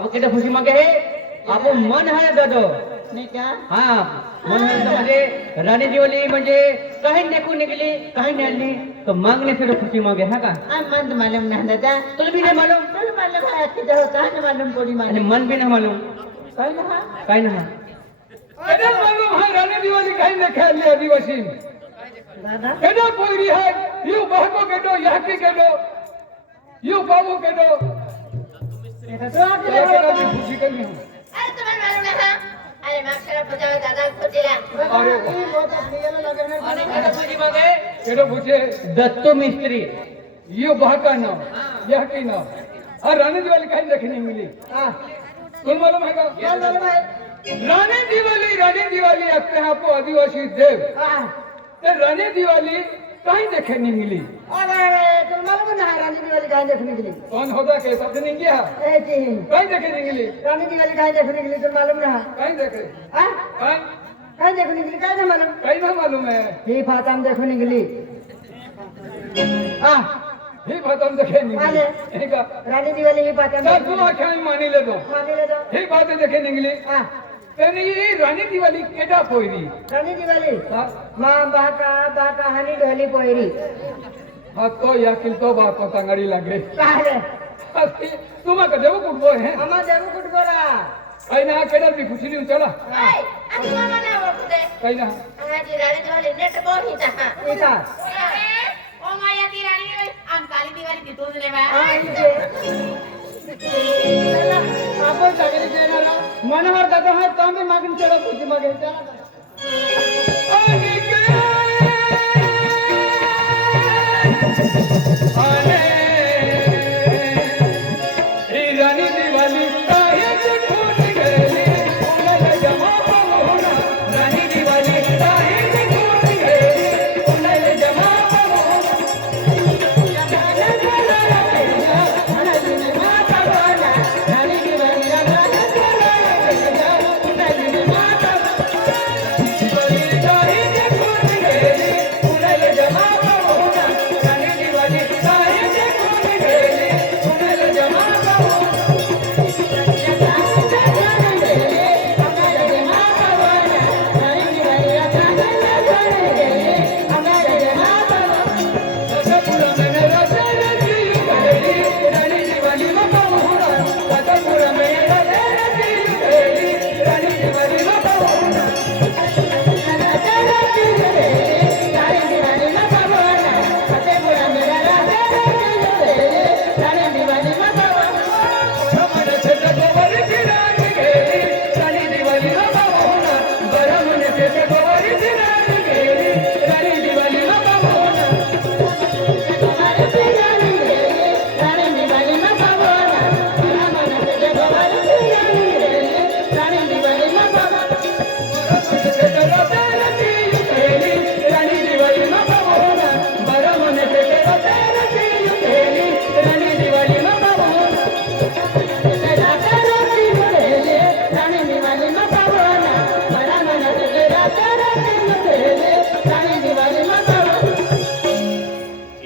अब केटा खुशी मागे है आप मन आहे दादो नाही का हा मन आहे तो म्हणजे राणी दिवाळी म्हणजे काही देखून निघली काही नाही तो मागणे फिर खुशी मागे हा का मन मालूम नाही दादा तुला भी नाही मालूम तुला मालूम आहे किती होता आणि मालूम कोणी आणि मालूम मन भी नाही मालूम काय ना काय ना केना मालूम है रानी दिवाली काही नाही खेळली आदिवासी दादा केना पोरी है यू बहको केडो याकी केडो यू बाबू केडो केना भी खुशी करनी हो अरे तुम्हाला मालूम नाही हा? अरे मागच्या पूजा दादा खोटीला अरे आणि केटा खुशी मागे केडो पूछे दत्तो मिस्त्री यू बहका ना याकी ना और रानी दिवाली काही देखने मिली तुम मालूम है का मालूम आहे रानी दिवाली अपने आप को आदिवासी देव ते रानी दिवाली कहीं देखे नहीं मिली अरे तुला मालूम नाही राणी दिवाळी काय देखून निघली कौन होता के शब्द नहीं किया ए ती कहीं देखे नहीं मिली राणी दिवाळी काय देखून निघली तुला मालूम नाही कहीं देखे हा कहीं काय देखून निघली काय नाही मालूम कहीं ना मालूम है ही फाताम देखून निघली हा ही बात हम देखे नहीं माले. मिली का राणी दिवाळी ही फाताम क्या तू आख्या मानी ले दो मानले जाऊ ही बात देखे नहीं मिली हा तेनी ये रानी दिवाली केटा पोईरी राणी दिवाळी हाँ मा बाका हानी ढोली पोयरी हाँ, तो या किल तो बात को तंगड़ी लगे काय तुम का देव कुटबो है आम्हा देऊ कुठ गोरा कहीं ना केडा भी खुशी नहीं चला ऐ, आता मामा नाही ओळखते. कहीं ना माझी राणी दिवाळी नेट बोहीचा हा. इका ओ माया ती राणी दिवाळी आम काली दिवाळी ती तूच रे बा. हा इथे आपण सगळे जेणारा मनोहर दादा हा तांबे मागून चला तुझी मागे चला रानी दिवाली काहेच फूट गेली उन्हाळ जमा होना रानी दिवाली काहेच फूट गेली उन्हाळ जमा होना काहेच फूट गेली उन्हाळ जमा होना रानी दिवाली काहेच फूट गेली उन्हाळ जमा होना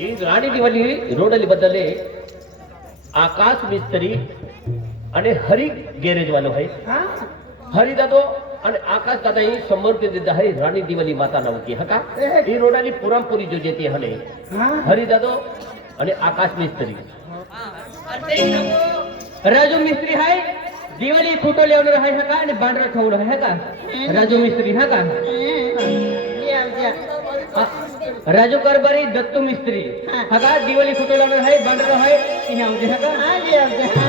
ಈ ರಾಣಿ ದಿವಾಳಿ ರೋಡಲ್ಲಿ ಬದಲೇ आकाश मिस्त्री आणि हरी गॅरेज वालो आहे हरी दादो आणि आकाश दादा ही समोर आहे राणी दिवाळी माता नावची हा का ही रोडाली पुरामपुरी जो जेते हले हरी दादो आणि आकाश मिस्त्री राजू मिस्त्री हाय दिवाळी फोटो लेवणार आहे हा का आणि बांडरा ठेवलं आहे का राजू मिस्त्री हा का हा, राजू कारभारी दत्तू मिस्त्री हा का दिवाळी फोटो लावणार आहे बांडरा आहे तिने आमचे हा का हा जी आमच्या हा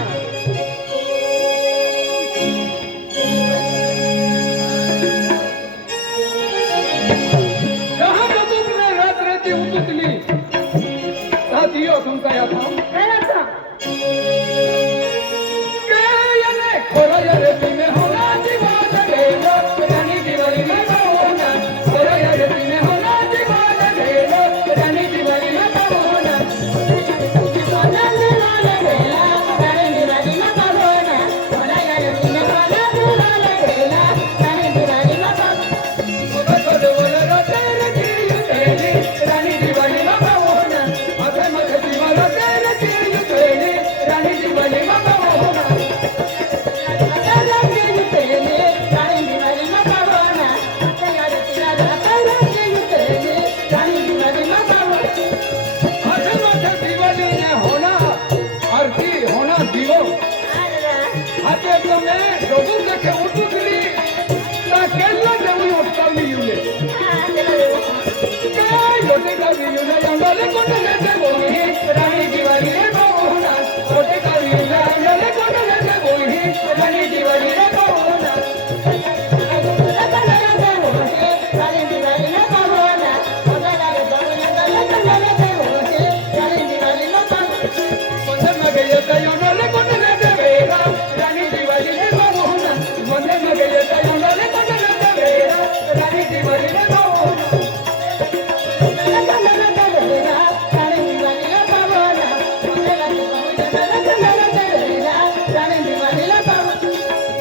कहाँ का तुमने रात रहती उतली साथियों तुमका या था काय लागतं के याने खोरा यारे तुम्हें होना दीवाना गेलो रानी दिवाली में होना खोरा यारे तुम्हें होना दीवाना गेलो रानी दिवाली में होना सोना दिवाले गेला राणी दिवाळी राणी दिवाळीला पाहुणा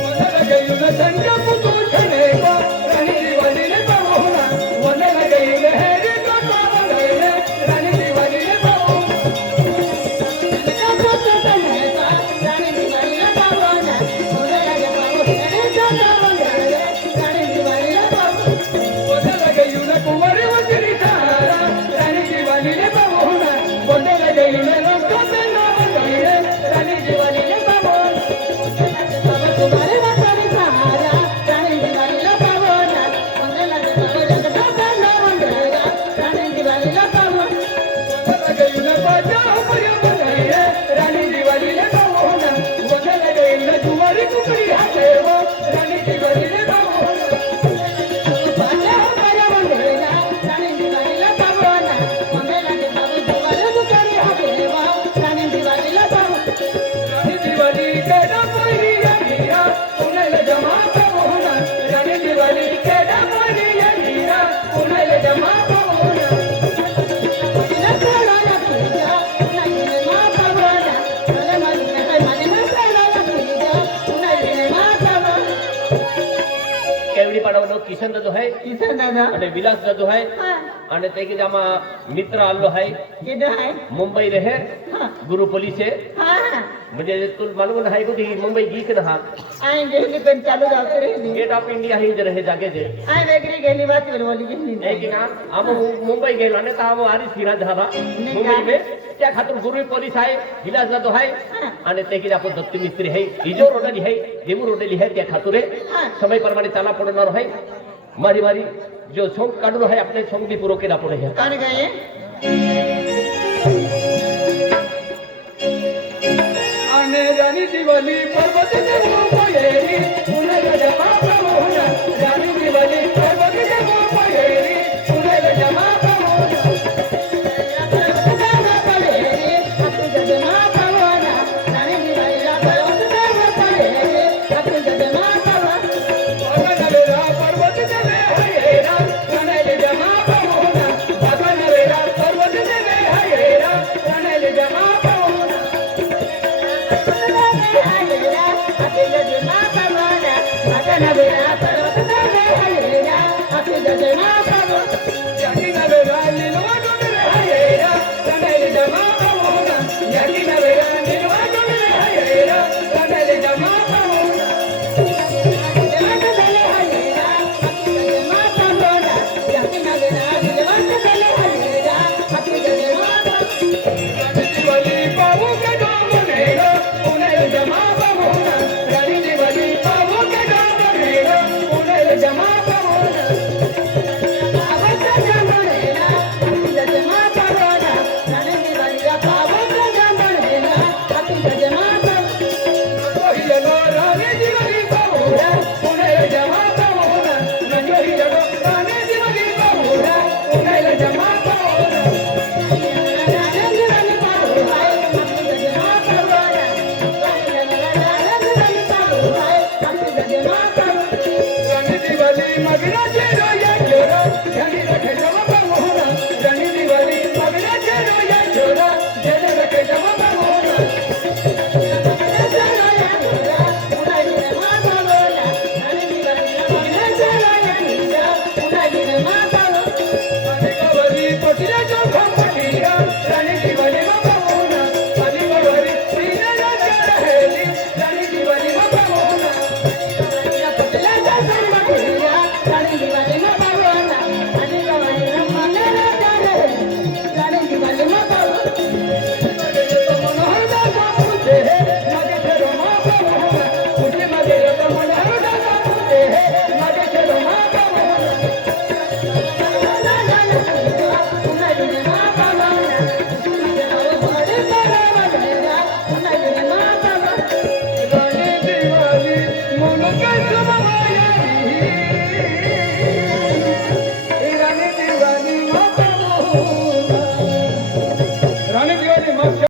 वनाला गेली न संख्या पुतूषणे ग राणी दिवाळीला पाहुणा वनाला गेली हेरी तोटा बघायले राणी दिवाळीला पाहुणा वनाला गेली न कुंवारी वजरी तारा राणी दिवाळीला पाहुणा वनाला गेली न रंग बेला बघायले राणी दिवाळीला पाहुणा वनाला गेली न बाजा पर्या बघायले राणी दिवाळीला पाहुणा वनाला गेली न कुंवारी कुकडी हाते व राणी दिवाळीला पाहुणा राणी दिवाळी केडा पहिली हीरा पुण्याला जमा पाहुणा राणी दिवाळी केडा पहिली हीरा पुण्याला जमा पाहुणा केवडी पाडवलो किशन दादो है किसन दादा અને વિલાસ દાદો है અને તે કે જામાં મિત્ર આલ્લો है किती आहे मुंबई रहे हा गुरु पोलीस है हा म्हणजे तुला मालूम आहे कुठे मुंबई गीक ना हा आई गेली पण चालू जाऊ राहिली गेट ऑफ इंडिया ही रहे जागे जे आई वेगळी गेली वाचवर बोली गेली है की ना आम मुंबई गेलो ने ता आम आरी सिरा झाला मुंबई में त्या खातर गुरु पोलीस आहे विलास दादो है आणि ते की आपण दत्त मिस्त्री है हिजो रोडली है देमू रोडली है त्या खातुरे समय प्रमाणे चाला पडणार है मारी मारी जो सोंग काढलो है अपने सोंग भी पूरो केला पडे है काढ गए आणि राणी दिवाळी पर्वत देवो पयेरी पुण्याला जमा पाहुणा राणी दिवाळी पर्वत देवो पयेरी पुण्याला जमा पाहुणा बघनवेरा पर्वत देवे हयेरा पुण्याला जमा पाहुणा बघनवेरा पर्वत देवे हयेरा पुण्याला जमा पाहुणा याकी नवेरा निलवा डोंगरे हयेरा पुण्याला जमा पाहुणा याकी नवेरा निलवा डोंगरे हयेरा पुण्याला जमा पाहुणा राणी दिवाळी पाहू के डोंगरेला पुण्याला जमा पाहुणा राणी दिवाळी पाहू के डोंगरेला पुण्याला जमा पाहुणा रंगोहिलो राणी दिवाळी पाहुणा पुण्याला जमा पाहुणा रंगोहिलो राणी दिवाळी पाहुणा पुण्याला जमा पाहुणा राणी दिवाळी मगनाचे रोया छोरा जनी रखे जमा पाहुणा राणी दिवाळी मगनाचे रोया छोरा जनी रखे जमा पाहुणा Thank you.